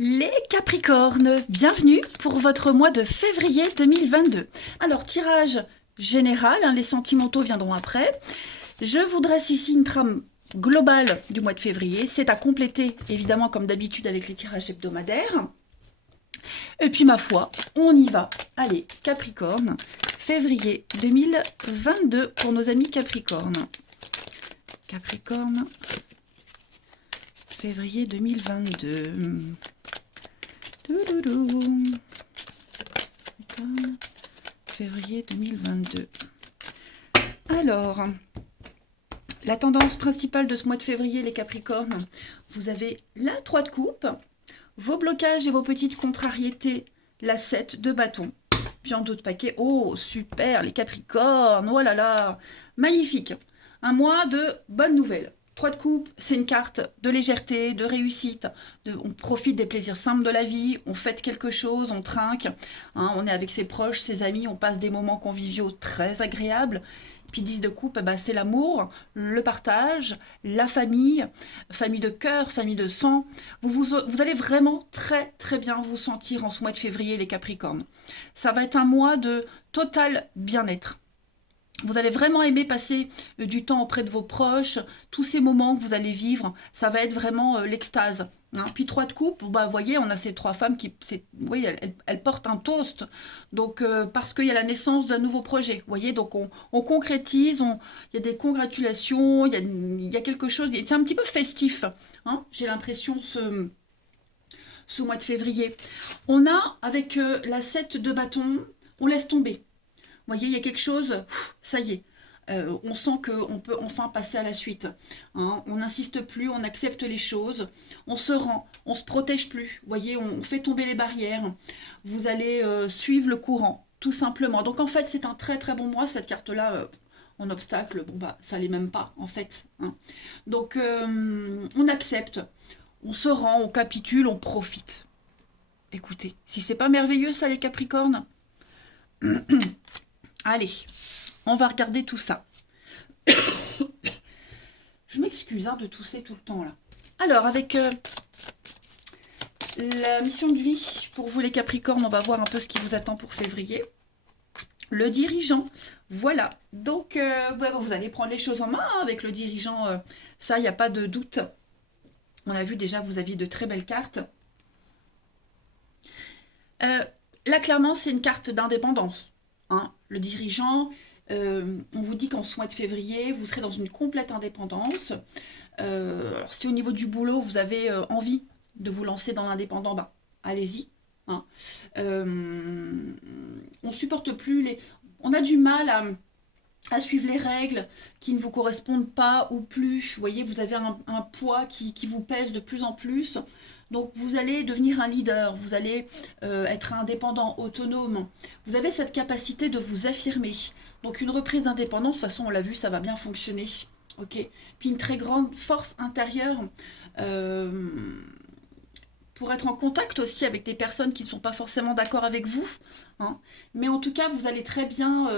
Les Capricornes, bienvenue pour votre mois de février 2022. Alors, tirage général, les sentimentaux viendront après. Je vous dresse ici une trame globale du mois de février. C'est à compléter, évidemment, comme d'habitude, avec les tirages hebdomadaires. Et puis, ma foi, on y va. Allez, Capricorne, février 2022 pour nos amis Capricornes. Capricorne, février 2022. Février 2022. Alors, la tendance principale de ce mois de février, les Capricornes, vous avez la 3 de coupe, vos blocages et vos petites contrariétés, la 7 de bâton. Puis en d'autres paquets, oh super, les Capricornes, oh là là, magnifique. Un mois de bonnes nouvelles. 3 de coupe, c'est une carte de légèreté, de réussite. On profite des plaisirs simples de la vie, on fête quelque chose, on trinque. On est avec ses proches, ses amis, on passe des moments conviviaux très agréables. Puis 10 de coupe, c'est l'amour, le partage, la famille, famille de cœur, famille de sang. Vous allez vraiment très très bien vous sentir en ce mois de février, les Capricornes. Ça va être un mois de total bien-être. Vous allez vraiment aimer passer du temps auprès de vos proches, tous ces moments que vous allez vivre, ça va être vraiment l'extase. Puis 3 de coupe, vous voyez, on a ces 3 femmes qui, oui, elles portent un toast, donc parce qu'il y a la naissance d'un nouveau projet. Vous voyez, donc on concrétise, il y a des congratulations, il y a quelque chose, c'est un petit peu festif, j'ai l'impression ce mois de février. On a avec la 7 de bâton, on laisse tomber. Vous voyez, il y a quelque chose, ça y est, on sent qu'on peut enfin passer à la suite. On n'insiste plus, on accepte les choses, on se rend, on se protège plus. Vous voyez, on fait tomber les barrières. Vous allez suivre le courant, tout simplement. Donc en fait, c'est un très très bon mois, cette carte-là. En obstacle, ça l'est même pas, en fait. Donc on accepte, on se rend, on capitule, on profite. Écoutez, si c'est pas merveilleux ça, les Capricornes. Allez, on va regarder tout ça. Je m'excuse de tousser tout le temps là. Alors, avec la mission de vie, pour vous les Capricornes, on va voir un peu ce qui vous attend pour février. Le dirigeant, voilà. Donc, vous allez prendre les choses en main avec le dirigeant. Ça, il n'y a pas de doute. On a vu déjà que vous aviez de très belles cartes. Là, clairement, c'est une carte d'indépendance. Le dirigeant, on vous dit qu'en ce mois de février, vous serez dans une complète indépendance. Alors, si au niveau du boulot, vous avez envie de vous lancer dans l'indépendant, allez-y. On supporte plus les... On a du mal à suivre les règles qui ne vous correspondent pas ou plus. Vous voyez, vous avez un poids qui vous pèse de plus en plus. Donc vous allez devenir un leader, vous allez être indépendant, autonome. Vous avez cette capacité de vous affirmer. Donc une reprise d'indépendance, de toute façon on l'a vu, ça va bien fonctionner. Ok. Puis une très grande force intérieure pour être en contact aussi avec des personnes qui ne sont pas forcément d'accord avec vous. Mais en tout cas, vous allez très bien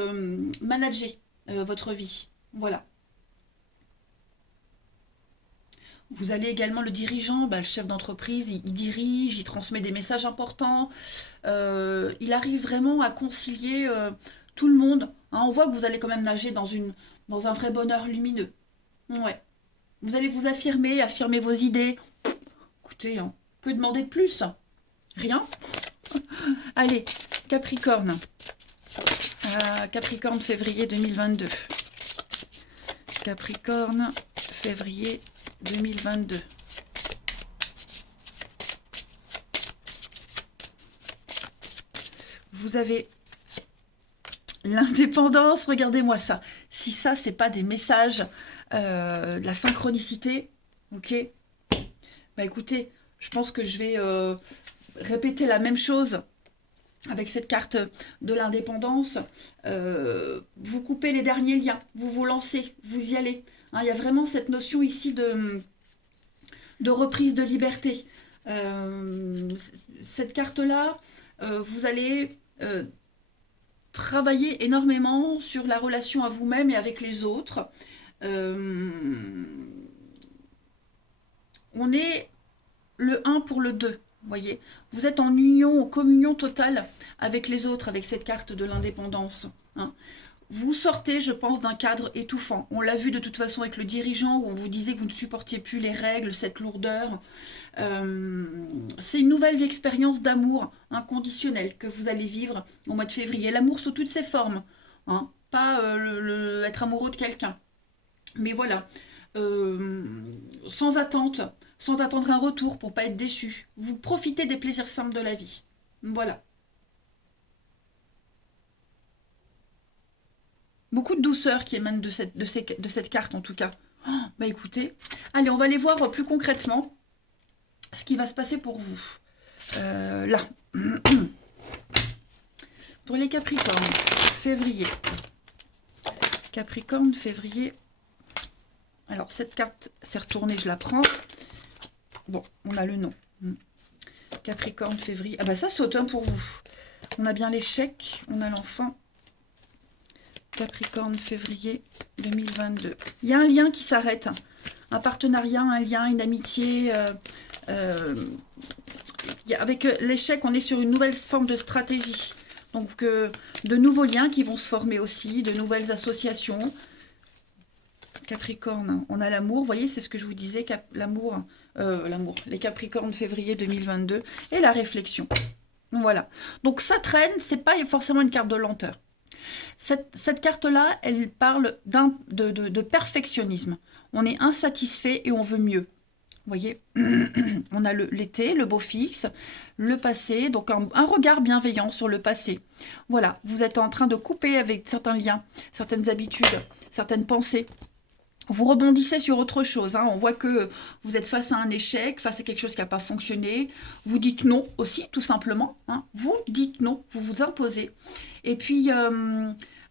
manager votre vie. Voilà. Vous allez également le dirigeant, le chef d'entreprise, il dirige, il transmet des messages importants. Il arrive vraiment à concilier tout le monde. On voit que vous allez quand même nager dans un vrai bonheur lumineux. Ouais. Vous allez vous affirmer, affirmer vos idées. Écoutez, que demander de plus? Rien. Allez, Capricorne. Capricorne, février 2022. Capricorne, février 2022. Vous avez l'indépendance, regardez-moi ça. Si ça, c'est pas des messages, de la synchronicité, ok. Écoutez, je pense que je vais répéter la même chose avec cette carte de l'indépendance. Vous coupez les derniers liens, vous vous lancez, vous y allez. Il y a vraiment cette notion ici de reprise de liberté. Cette carte-là, vous allez travailler énormément sur la relation à vous-même et avec les autres. On est le 1 pour le 2. Vous voyez, vous êtes en union, en communion totale avec les autres, avec cette carte de l'indépendance. Hein. Vous sortez, je pense, d'un cadre étouffant. On l'a vu de toute façon avec le dirigeant où on vous disait que vous ne supportiez plus les règles, cette lourdeur. C'est une nouvelle expérience d'amour inconditionnel que vous allez vivre au mois de février. L'amour sous toutes ses formes. Hein. Pas être amoureux de quelqu'un. Mais voilà, euh, sans attente, sans attendre un retour pour pas être déçu. Vous profitez des plaisirs simples de la vie. Voilà. Beaucoup de douceur qui émane de cette carte en tout cas. Oh, bah écoutez, allez, on va aller voir plus concrètement ce qui va se passer pour vous. Là, pour les Capricornes, février. Capricorne, février. Alors, cette carte s'est retournée, je la prends. Bon, on a le nom. Capricorne, février. Ah bah ça saute hein, pour vous. On a bien l'échec, on a l'enfant. Capricorne, février 2022. Il y a un lien qui s'arrête. Un partenariat, un lien, une amitié. Avec l'échec, on est sur une nouvelle forme de stratégie. Donc, de nouveaux liens qui vont se former aussi, de nouvelles associations. Capricorne, on a l'amour, vous voyez, c'est ce que je vous disais, l'amour, les Capricornes février 2022, et la réflexion. Voilà. Donc ça traîne, c'est pas forcément une carte de lenteur. Cette carte-là, elle parle de perfectionnisme. On est insatisfait et on veut mieux. Vous voyez, on a l'été, le beau fixe, le passé, donc un regard bienveillant sur le passé. Voilà, vous êtes en train de couper avec certains liens, certaines habitudes, certaines pensées. Vous rebondissez sur autre chose. Hein. On voit que vous êtes face à un échec, face à quelque chose qui n'a pas fonctionné. Vous dites non aussi, tout simplement. Hein. Vous dites non, vous vous imposez. Et puis,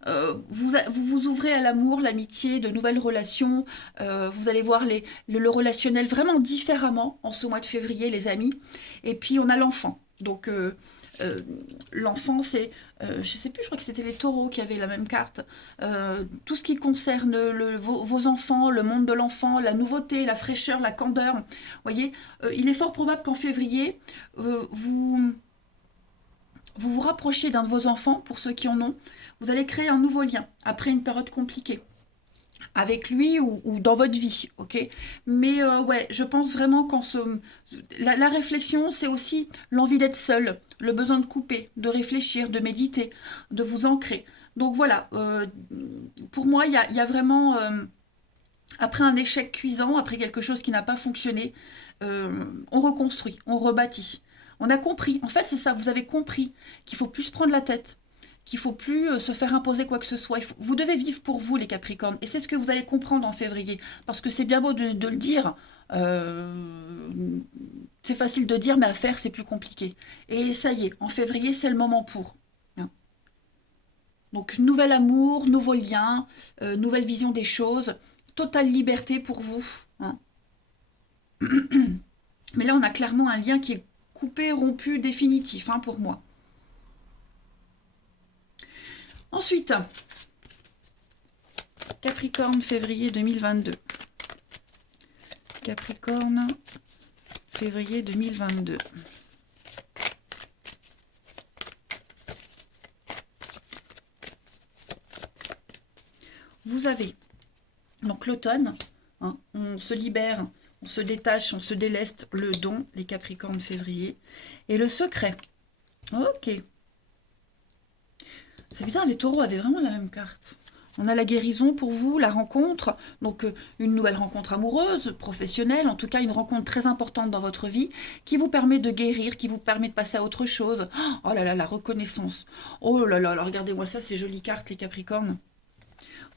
vous vous ouvrez à l'amour, l'amitié, de nouvelles relations. Vous allez voir le relationnel vraiment différemment en ce mois de février, les amis. Et puis, on a l'enfant. Donc, l'enfant, c'est, je sais plus, je crois que c'était les taureaux qui avaient la même carte. Tout ce qui concerne vos enfants, le monde de l'enfant, la nouveauté, la fraîcheur, la candeur. Vous voyez, il est fort probable qu'en février, vous vous rapprochiez d'un de vos enfants, pour ceux qui en ont. Vous allez créer un nouveau lien après une période compliquée avec lui ou dans votre vie, ok. Mais ouais, je pense vraiment la réflexion, c'est aussi l'envie d'être seul, le besoin de couper, de réfléchir, de méditer, de vous ancrer. Donc voilà, pour moi, il y a vraiment, après un échec cuisant, après quelque chose qui n'a pas fonctionné, on reconstruit, on rebâtit. On a compris, en fait c'est ça, vous avez compris qu'il faut plus se prendre la tête, qu'il faut plus se faire imposer quoi que ce soit. Vous devez vivre pour vous, les Capricornes. Et c'est ce que vous allez comprendre en février. Parce que c'est bien beau de le dire. C'est facile de dire, mais à faire, c'est plus compliqué. Et ça y est, en février, c'est le moment pour. Hein. Donc, nouvel amour, nouveaux liens, nouvelle vision des choses, totale liberté pour vous. Hein. Mais là, on a clairement un lien qui est coupé, rompu, définitif, hein, pour moi. Ensuite, Capricorne, février 2022. Capricorne, février 2022. Vous avez donc l'automne, hein, on se libère, on se détache, on se déleste, le don, les Capricornes février, et le secret. Ok. C'est bizarre, les taureaux avaient vraiment la même carte. On a la guérison pour vous, la rencontre, donc une nouvelle rencontre amoureuse, professionnelle, en tout cas une rencontre très importante dans votre vie, qui vous permet de guérir, qui vous permet de passer à autre chose. Oh là là, la reconnaissance. Oh là là, regardez-moi ça, ces jolies cartes, les Capricornes.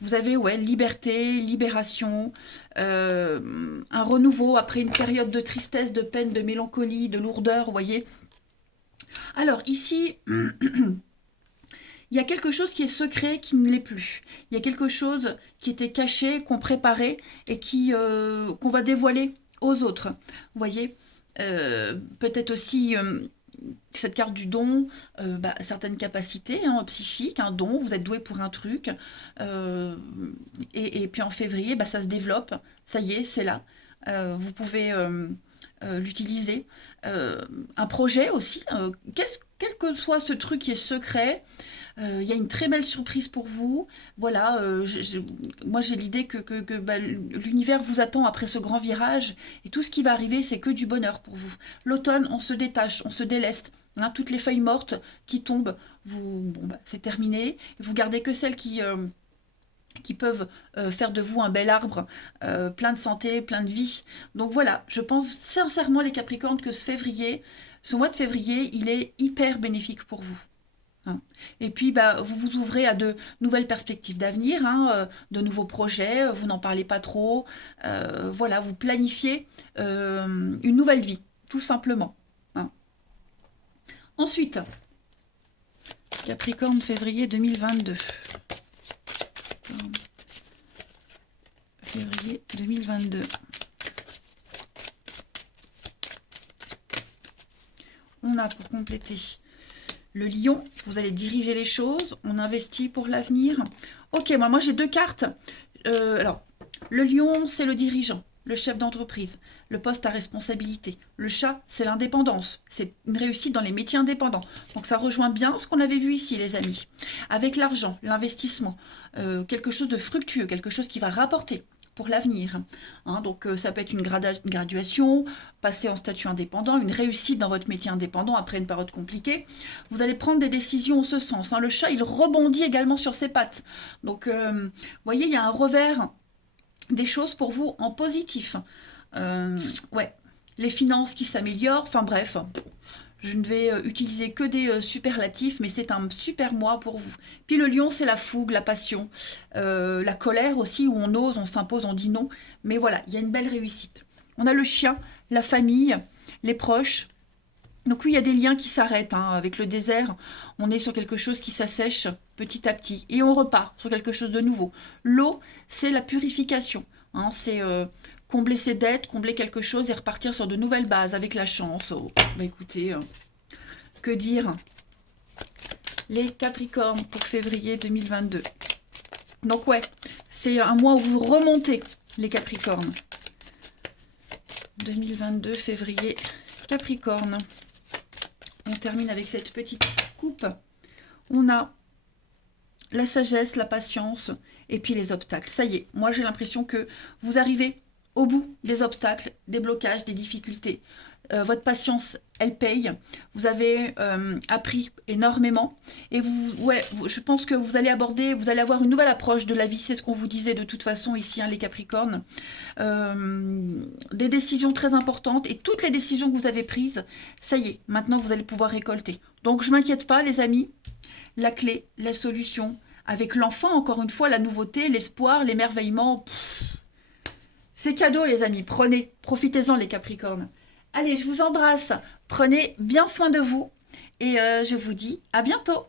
Vous avez, ouais, liberté, libération, un renouveau après une période de tristesse, de peine, de mélancolie, de lourdeur, vous voyez. Alors ici... Il y a quelque chose qui est secret qui ne l'est plus. Il y a quelque chose qui était caché, qu'on préparait et qu'on va dévoiler aux autres. Vous voyez, peut-être aussi cette carte du don, certaines capacités hein, psychiques, un don, vous êtes doué pour un truc. Et puis en février, ça se développe. Ça y est, c'est là. Vous pouvez l'utiliser. Un projet aussi, quel que soit ce truc qui est secret, il y a une très belle surprise pour vous. Voilà, moi j'ai l'idée que bah, l'univers vous attend après ce grand virage et tout ce qui va arriver, c'est que du bonheur pour vous. L'automne, on se détache, on se déleste. Hein, toutes les feuilles mortes qui tombent, bon, bah, c'est terminé. Vous gardez que celles qui peuvent faire de vous un bel arbre, plein de santé, plein de vie. Donc voilà, je pense sincèrement les Capricornes que ce mois de février, il est hyper bénéfique pour vous. Hein. Et puis, bah, vous vous ouvrez à de nouvelles perspectives d'avenir, hein, de nouveaux projets, vous n'en parlez pas trop. Voilà, vous planifiez une nouvelle vie, tout simplement. Hein. Ensuite, Capricorne, février 2022. Février 2022. On a pour compléter le lion, vous allez diriger les choses, on investit pour l'avenir. Ok, moi j'ai deux cartes. Alors, le lion, c'est le dirigeant, le chef d'entreprise, le poste à responsabilité. Le chat, c'est l'indépendance, c'est une réussite dans les métiers indépendants. Donc ça rejoint bien ce qu'on avait vu ici, les amis. Avec l'argent, l'investissement, quelque chose de fructueux, quelque chose qui va rapporter pour l'avenir. Hein, donc ça peut être une graduation, passer en statut indépendant, une réussite dans votre métier indépendant après une période compliquée. Vous allez prendre des décisions en ce sens. Hein. Le chat, il rebondit également sur ses pattes. Donc, vous voyez, il y a un revers des choses pour vous en positif. Ouais, les finances qui s'améliorent, enfin bref. Je ne vais utiliser que des superlatifs, mais c'est un super mois pour vous. Puis le lion, c'est la fougue, la passion, la colère aussi, où on ose, on s'impose, on dit non. Mais voilà, il y a une belle réussite. On a le chien, la famille, les proches. Donc oui, il y a des liens qui s'arrêtent. Hein. Avec le désert, on est sur quelque chose qui s'assèche petit à petit. Et on repart sur quelque chose de nouveau. L'eau, c'est la purification. Hein. C'est combler ses dettes, combler quelque chose et repartir sur de nouvelles bases avec la chance. Oh, bah écoutez, que dire? Les Capricornes pour février 2022. Donc ouais, c'est un mois où vous remontez, les Capricornes. 2022, février, Capricorne. On termine avec cette petite coupe. On a la sagesse, la patience et puis les obstacles. Ça y est, moi j'ai l'impression que vous arrivez au bout des obstacles, des blocages, des difficultés. Votre patience, elle paye. Vous avez appris énormément. Et je pense que vous allez avoir une nouvelle approche de la vie. C'est ce qu'on vous disait de toute façon ici, hein, les Capricornes. Des décisions très importantes. Et toutes les décisions que vous avez prises, ça y est, maintenant vous allez pouvoir récolter. Donc je ne m'inquiète pas, les amis. La clé, la solution, avec l'enfant, encore une fois, la nouveauté, l'espoir, l'émerveillement. C'est cadeau, les amis. Prenez, profitez-en, les Capricornes. Allez, je vous embrasse. Prenez bien soin de vous et je vous dis à bientôt.